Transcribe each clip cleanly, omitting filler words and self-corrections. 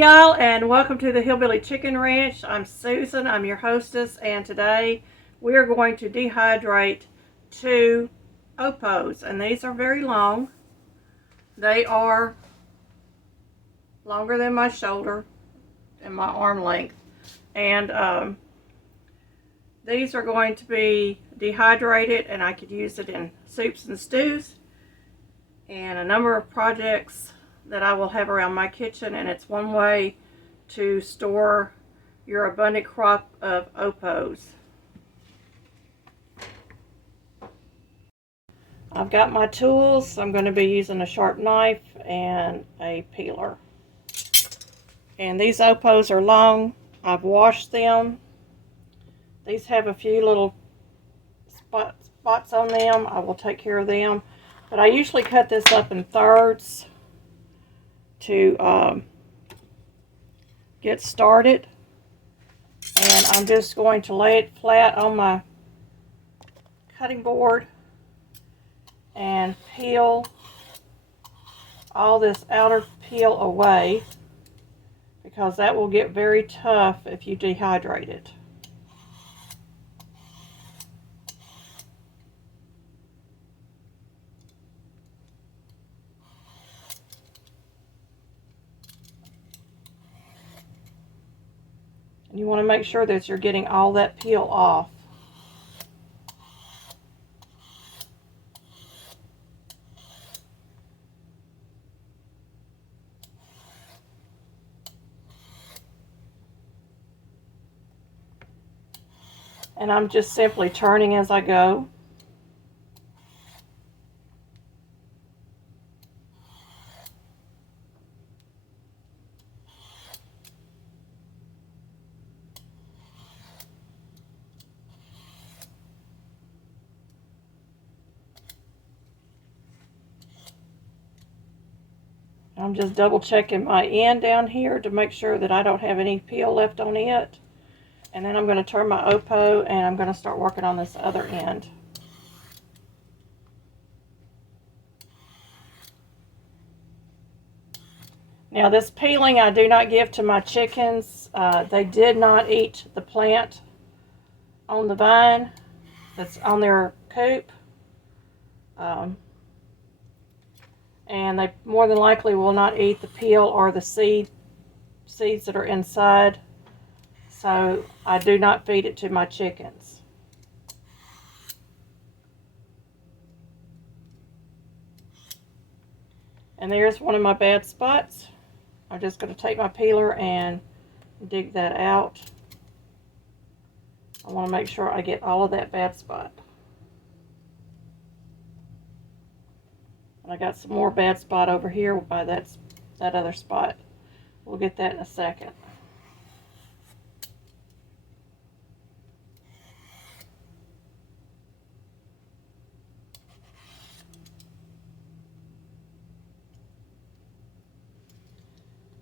y'all, and welcome to the Hillbilly Chicken Ranch. I'm Susan, I'm your hostess, and today we're going to dehydrate 2 Opos, and these are very long. They are longer than my shoulder and my arm length, and these are going to be dehydrated, and I could use it in soups and stews and a number of projects that I will have around my kitchen, and it's one way to store your abundant crop of Opos. I've got my tools. I'm going to be using a sharp knife and a peeler. And these Opos are long. I've washed them. These have a few little spots on them. I will take care of them. But I usually cut this up in thirds to get started, and I'm just going to lay it flat on my cutting board and peel all this outer peel away, because that will get very tough if you dehydrate it. And you want to make sure that you're getting all that peel off. And I'm just simply turning as I go. I'm just double checking my end down here to make sure that I don't have any peel left on it. And then I'm going to turn my Opo and I'm going to start working on this other end. Now this peeling I do not give to my chickens. They did not eat the plant on the vine that's on their coop. And they more than likely will not eat the peel or the seeds that are inside. So I do not feed it to my chickens. And there's one of my bad spots. I'm just going to take my peeler and dig that out. I want to make sure I get all of that bad spot. And I got some more bad spot over here by that other spot. We'll get that in a second.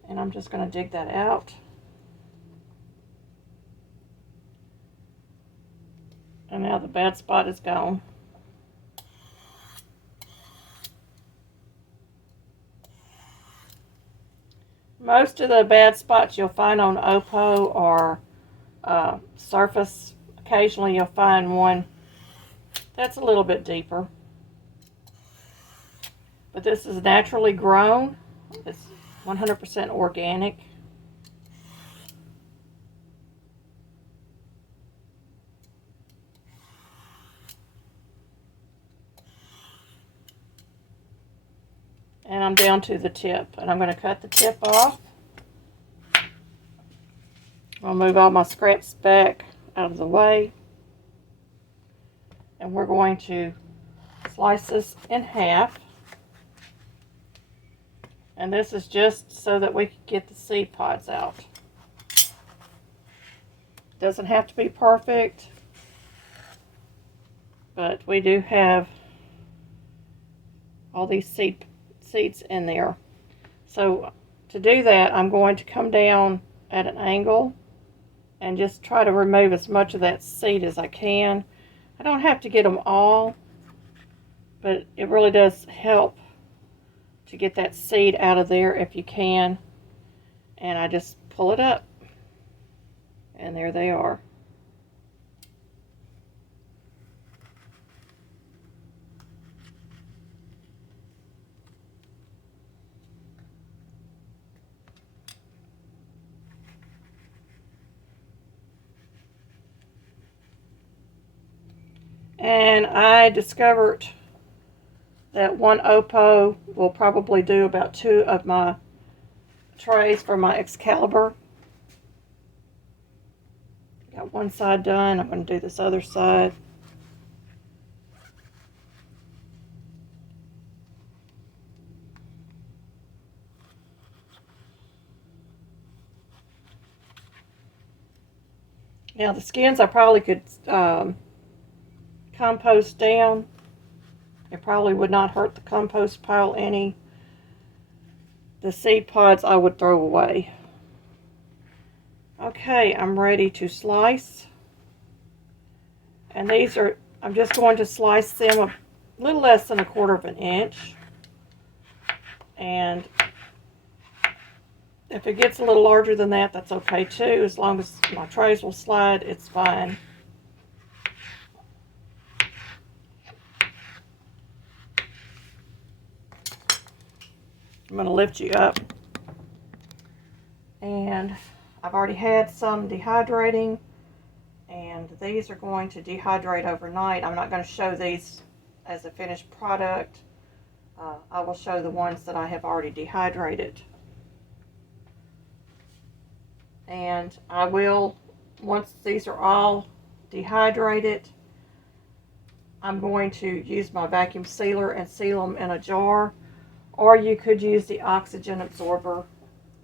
And I'm just going to dig that out. And now the bad spot is gone. Most of the bad spots you'll find on Opo are surface. Occasionally you'll find one that's a little bit deeper. But this is naturally grown. It's 100% organic. And I'm down to the tip, and I'm going to cut the tip off. I'll move all my scraps back out of the way. And we're going to slice this in half. And this is just so that we can get the seed pods out. Doesn't have to be perfect, but we do have all these seeds in there. So to do that, I'm going to come down at an angle and just try to remove as much of that seed as I can. I don't have to get them all, but it really does help to get that seed out of there if you can. and I just pull it up, and there they are. And I discovered that one Opo will probably do about 2 of my trays for my Excalibur. Got one side done. I'm going to do this other side. Now the skins I probably could compost down. It probably would not hurt the compost pile any. The seed pods I would throw away. Okay, I'm ready to slice. And these are, I'm just going to slice them a little less than 1/4 of an inch. And if it gets a little larger than that, that's okay too. As long as my trays will slide, it's fine. I'm going to lift you up. And I've already had some dehydrating, and these are going to dehydrate overnight. I'm not going to show these as a finished product. I will show the ones that I have already dehydrated. And I will, once these are all dehydrated, I'm going to use my vacuum sealer and seal them in a jar. Or you could use the oxygen absorber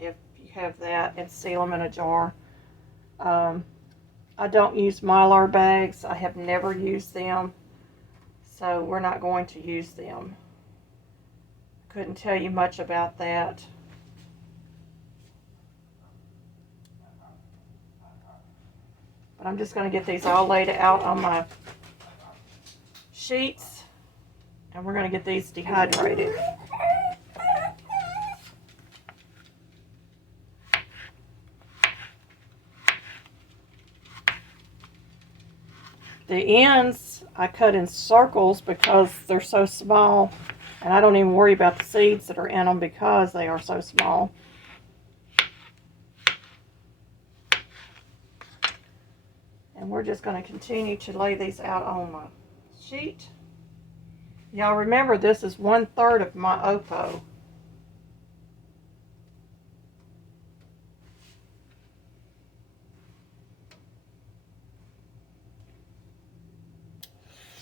if you have that and seal them in a jar. I don't use Mylar bags. I have never used them. So we're not going to use them. Couldn't tell you much about that. But I'm just going to get these all laid out on my sheets. And we're going to get these dehydrated. The ends I cut in circles because they're so small, and I don't even worry about the seeds that are in them because they are so small. And we're just going to continue to lay these out on my sheet. Y'all remember, this is 1/3 of my Opo.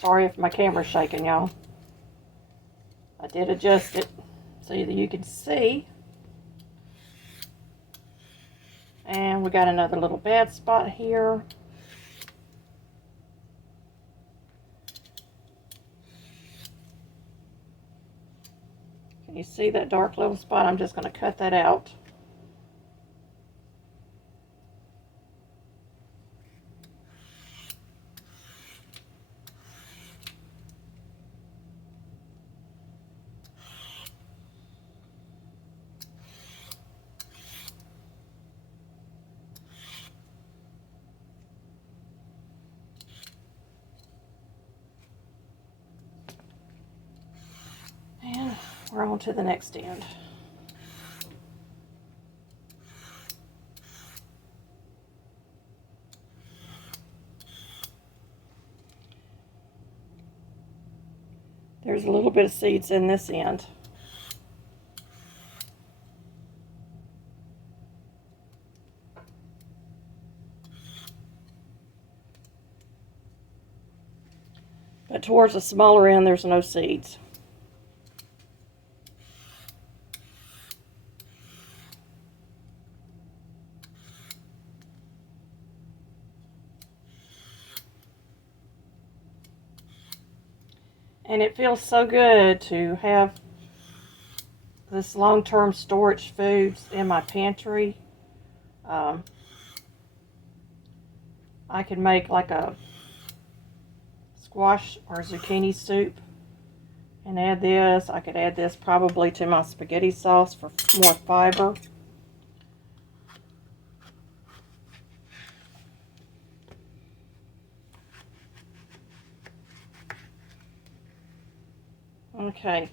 Sorry if my camera's shaking, y'all. I did adjust it so that you can see. And we got another little bad spot here. Can you see that dark little spot? I'm just going to cut that out. And we're on to the next end. There's a little bit of seeds in this end. But towards the smaller end, there's no seeds. And it feels so good to have this long-term storage foods in my pantry. I could make like a squash or zucchini soup and add this. I could add this probably to my spaghetti sauce for more fiber. Okay.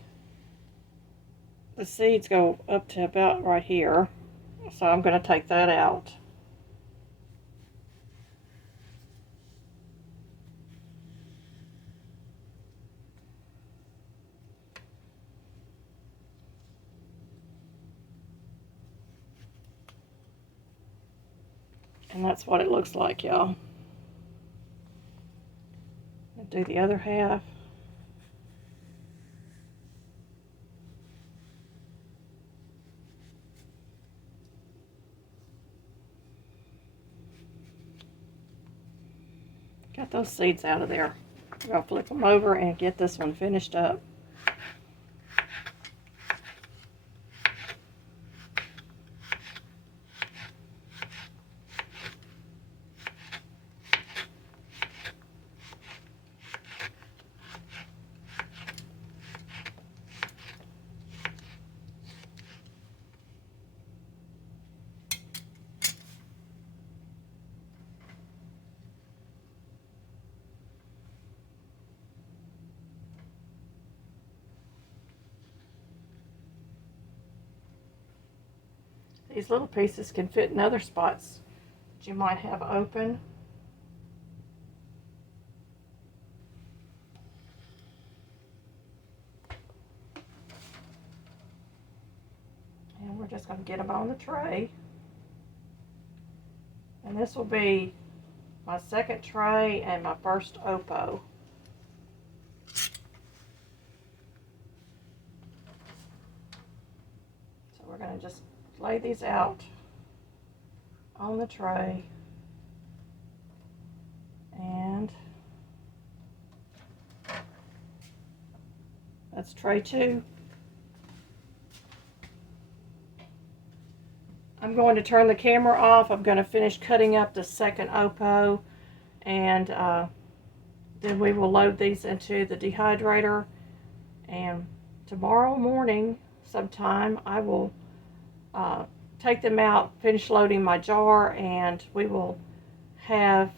The seeds go up to about right here. So I'm going to take that out. And that's what it looks like, y'all. I'll do the other half. Got those seeds out of there. I'm going to flip them over and get this one finished up. These little pieces can fit in other spots that you might have open. And we're just going to get them on the tray. And this will be my second tray and my first Opo. So we're going to just lay these out on the tray. And that's tray 2. I'm going to turn the camera off. I'm going to finish cutting up the second Opo, and then we will load these into the dehydrator. And tomorrow morning sometime I will take them out, finish loading my jar, and we will have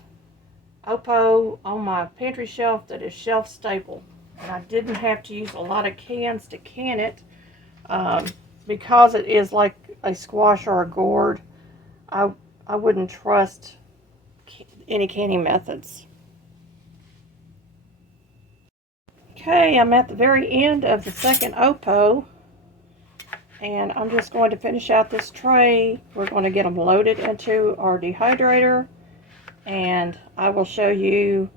Opo on my pantry shelf that is shelf stable. And I didn't have to use a lot of cans to can it because it is like a squash or a gourd. I wouldn't trust any canning methods. Okay, I'm at the very end of the second Opo, and I'm just going to finish out this tray. We're going to get them loaded into our dehydrator, and I will show you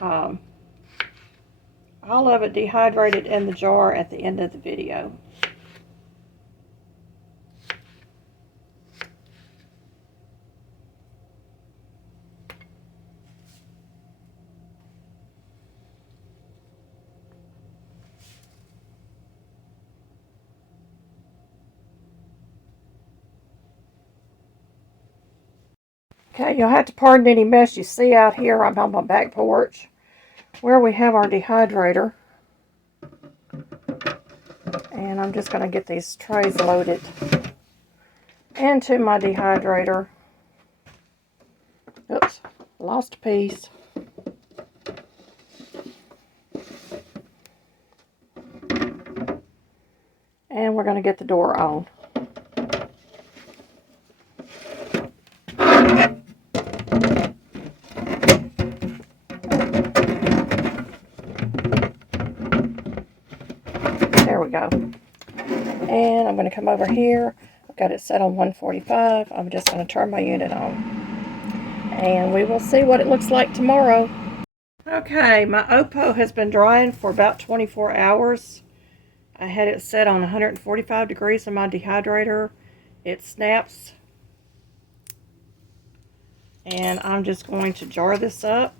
all of it dehydrated in the jar at the end of the video. Okay, you'll have to pardon any mess you see out here. I'm on my back porch where we have our dehydrator. And I'm just going to get these trays loaded into my dehydrator. Oops, lost a piece. And we're going to get the door on. There we go. And I'm going to come over here. I've got it set on 145. I'm just going to turn my unit on. And we will see what it looks like tomorrow. Okay, my Opo has been drying for about 24 hours. I had it set on 145 degrees in my dehydrator. It snaps. And I'm just going to jar this up.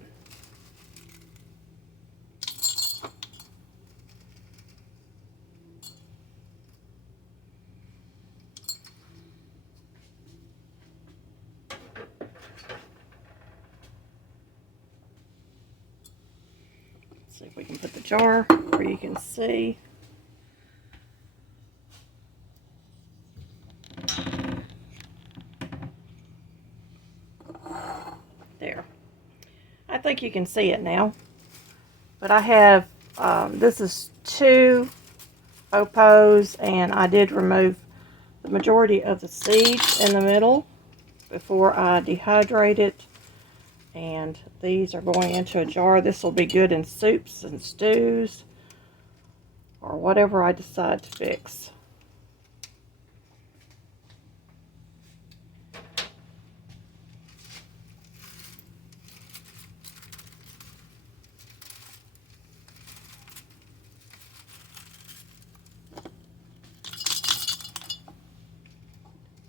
See if we can put the jar where you can see. There. I think you can see it now. But I have This is 2 Opos, and I did remove the majority of the seeds in the middle before I dehydrate it. And these are going into a jar. This will be good in soups and stews or whatever I decide to fix.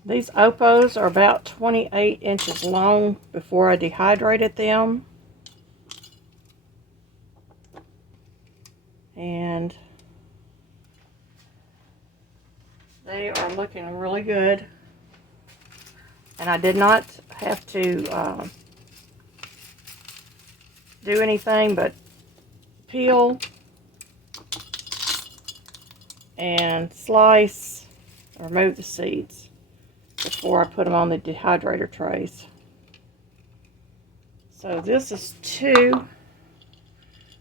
These Opos are about 28 inches long before I dehydrated them. And they are looking really good. And I did not have to do anything but peel and slice, remove the seeds before I put them on the dehydrator trays. So this is 2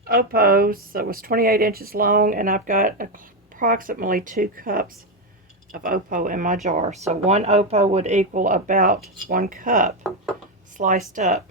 Opos that was 28 inches long, and I've got approximately 2 cups of Opo in my jar. So 1 Opo would equal about 1 cup sliced up.